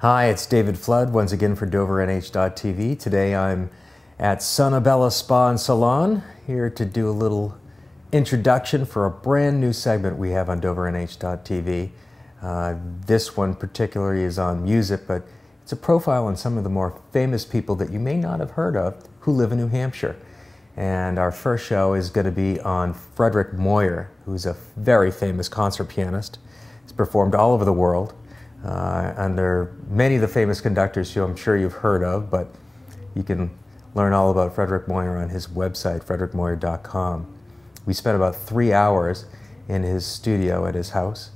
Hi, it's David Flood once again for DoverNH.tv. Today I'm at Sonabella Spa and Salon here to do a little introduction for a brand new segment we have on DoverNH.tv. This one particularly is on music, but it's a profile on some of the more famous people that you may not have heard of who live in New Hampshire. And our first show is going to be on Frederick Moyer, who's a very famous concert pianist. He's performed all over the world under many of the famous conductors who I'm sure you've heard of, but you can learn all about Frederick Moyer on his website, frederickmoyer.com. We spent about 3 hours in his studio at his house,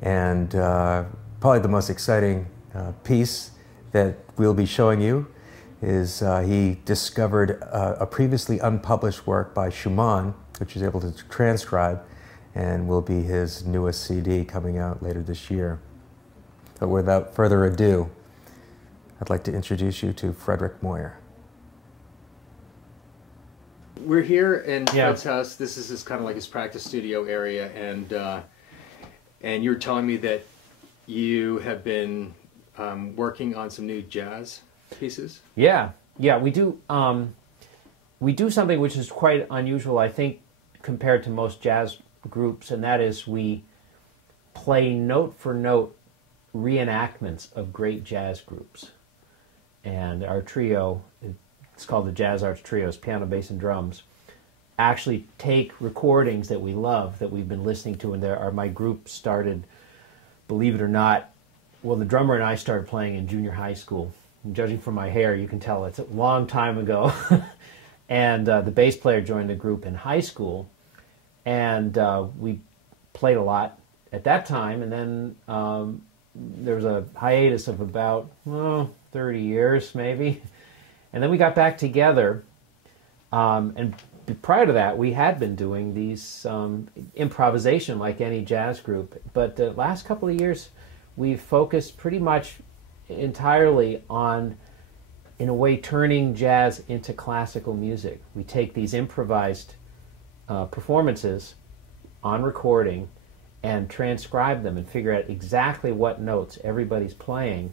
and probably the most exciting piece that we'll be showing you is he discovered a previously unpublished work by Schumann, which he's able to transcribe, and will be his newest CD coming out later this year. But without further ado, I'd like to introduce you to Frederick Moyer. We're here in Fred's house. This is kind of like his practice studio area, and you're telling me that you have been working on some new jazz pieces. Yeah, we do something which is quite unusual, I think, compared to most jazz groups, and that is we play note for note reenactments of great jazz groups. And our trio, it's called the Jazz Arts Trios, piano, bass, and drums, actually take recordings that we love, that we've been listening to, and my group started, believe it or not, well, the drummer and I started playing in junior high school. And judging from my hair, you can tell it's a long time ago. And the bass player joined the group in high school, and we played a lot at that time, and then there was a hiatus of about 30 years maybe, and then we got back together, and prior to that we had been doing these improvisation like any jazz group, but the last couple of years we've focused pretty much entirely on, in a way, turning jazz into classical music. We take these improvised performances on recording and transcribe them and figure out exactly what notes everybody's playing,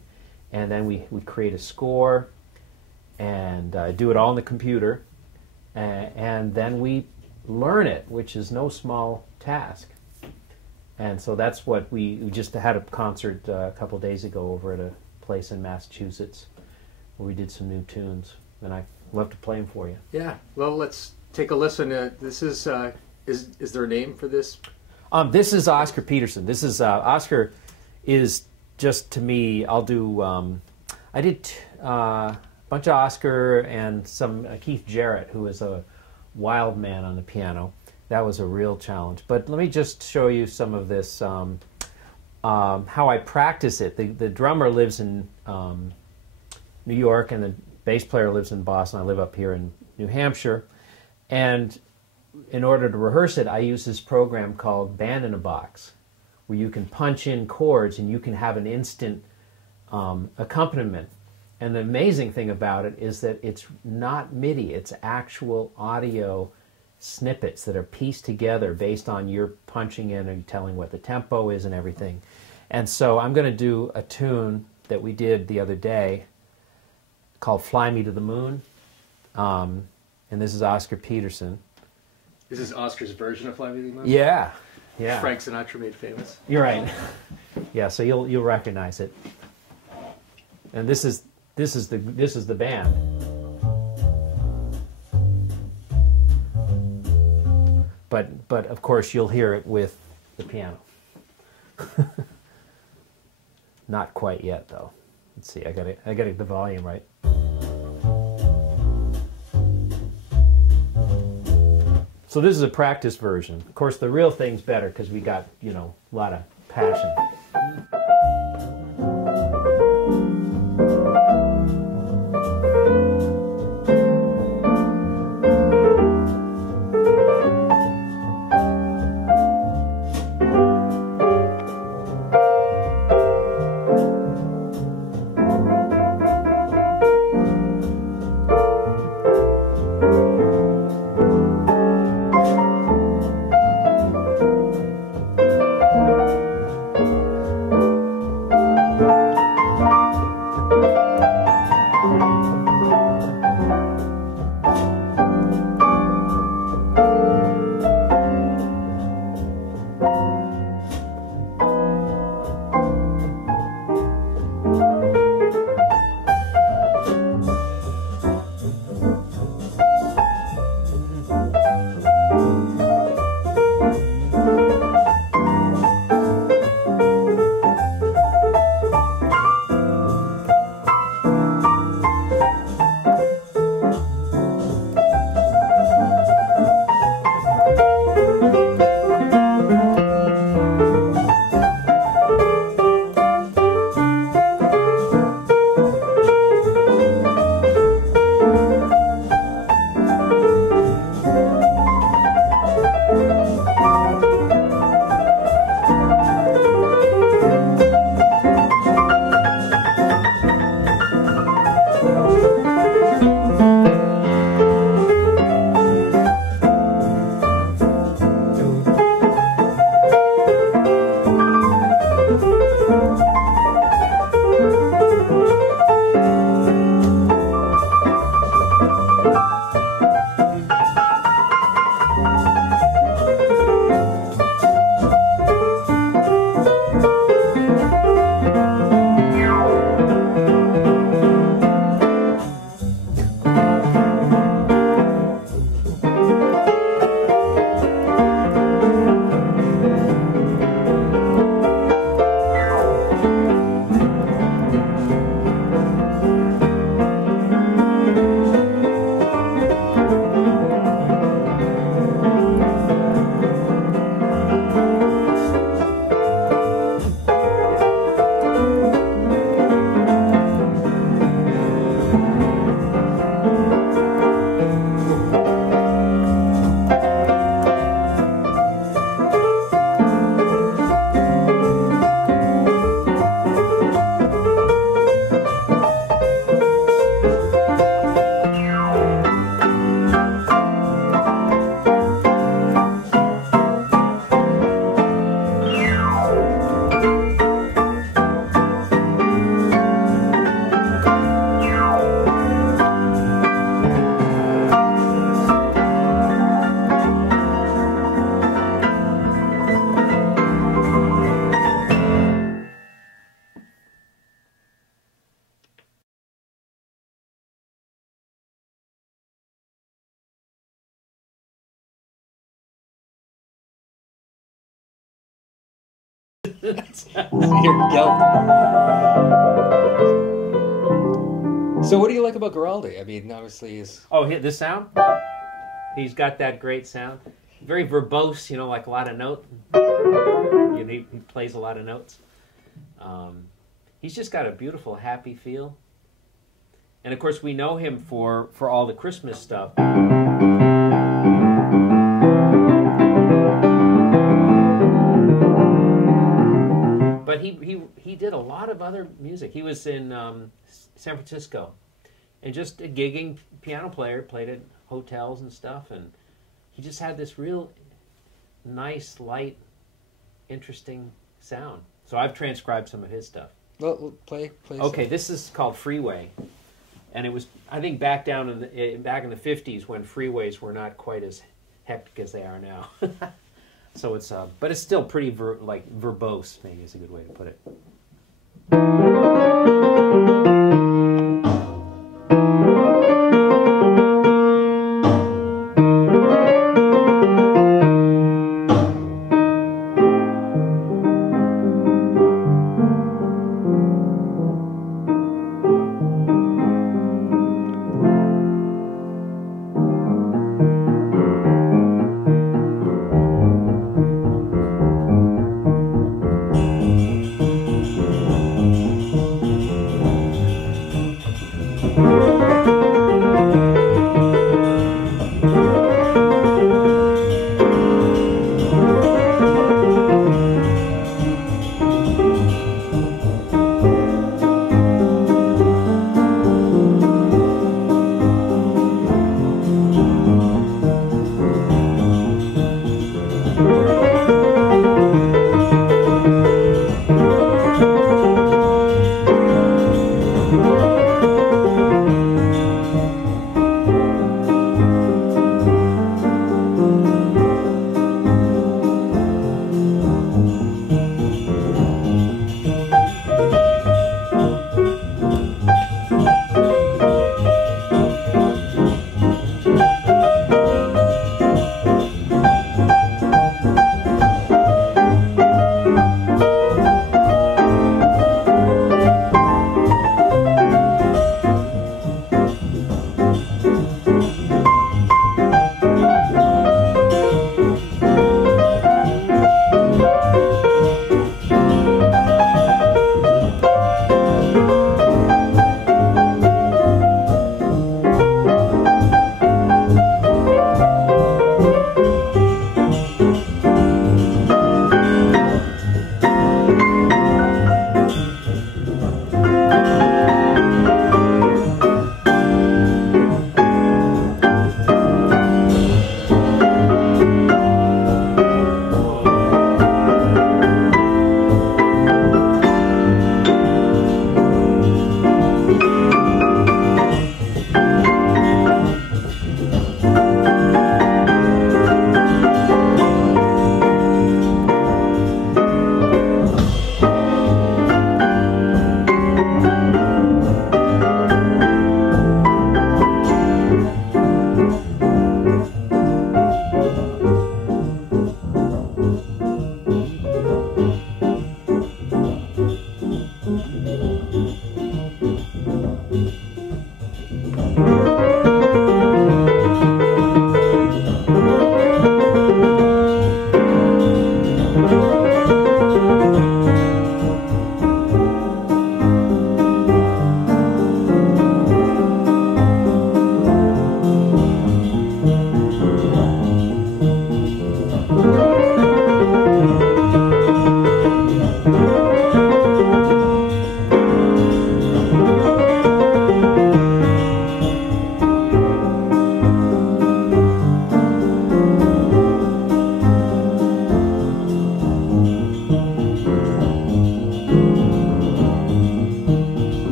and then we create a score and do it all in the computer, and then we learn it, which is no small task. And so that's what we just had a concert a couple days ago over at a place in Massachusetts where we did some new tunes, and I'd love to play them for you. Yeah, well, let's take a listen. This is there a name for this? This is Oscar Peterson. This is Oscar is just, to me, I'll do. I did a bunch of Oscar and some Keith Jarrett, who is a wild man on the piano. That was a real challenge. But let me just show you some of this, how I practice it. The drummer lives in New York, and the bass player lives in Boston. I live up here in New Hampshire. And in order to rehearse it, I use this program called Band in a Box, where you can punch in chords and you can have an instant accompaniment. And the amazing thing about it is that it's not MIDI, it's actual audio snippets that are pieced together based on your punching in and telling what the tempo is and everything. And so I'm going to do a tune that we did the other day called Fly Me to the Moon. And this is Oscar Peterson. This is Oscar's version of Fly Me to the Moon? Yeah. Frank Sinatra made famous. You're right. Yeah, so you'll recognize it. And this is the band. But of course you'll hear it with the piano. Not quite yet though. Let's see. I got to get the volume right. So this is a practice version. Of course, the real thing's better because we got, a lot of passion. Your guilt. So what do you like about Giraldi? I mean, obviously he's... Oh, this sound? He's got that great sound. Very verbose, you know, like a lot of notes. He plays a lot of notes. He's just got a beautiful, happy feel. And, of course, we know him for all the Christmas stuff. But he did a lot of other music. He was in San Francisco. And just a gigging piano player, played at hotels and stuff. And he just had this real nice, light, interesting sound. So I've transcribed some of his stuff. Well, play. Okay, this is called Freeway. And it was, I think, back in the 50s when freeways were not quite as hectic as they are now. So it's, but it's still pretty verbose, maybe is a good way to put it.